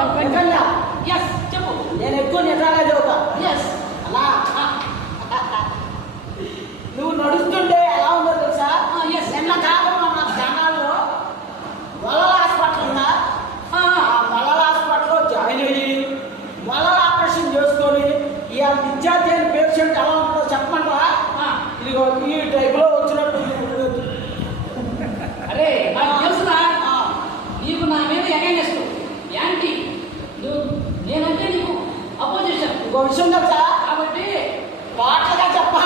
Yes చెప్పు. నేను ఎక్కువ నిజంగా చదువుతా. ఎస్ అలా నువ్వు నడుస్తుంటే ఎలా ఉందో తెలుసా? ఎస్ నిన్న కాక మన జనాల్లో మొలల హాస్పిటల్ ఉందా? ఆ మొలల హాస్పిటల్లో జాయిన్ అయ్యి మొలల ఆపరేషన్ చేసుకొని ఈ విద్యార్థి అయిన పేషెంట్ ఎలా ఉంటుందో చెప్పమంటావా? ఇదిగో ఈ టైప్లో వచ్చినట్టు. అరే నాకు తెలుసురా, నీకు నా మీద అగైనెస్ట్ యాంటీ, నేనంటే నీకు అపోజిషన్. ఇంకో విషయం తెలుసా? కాబట్టి పాటలుగా చెప్పాలి.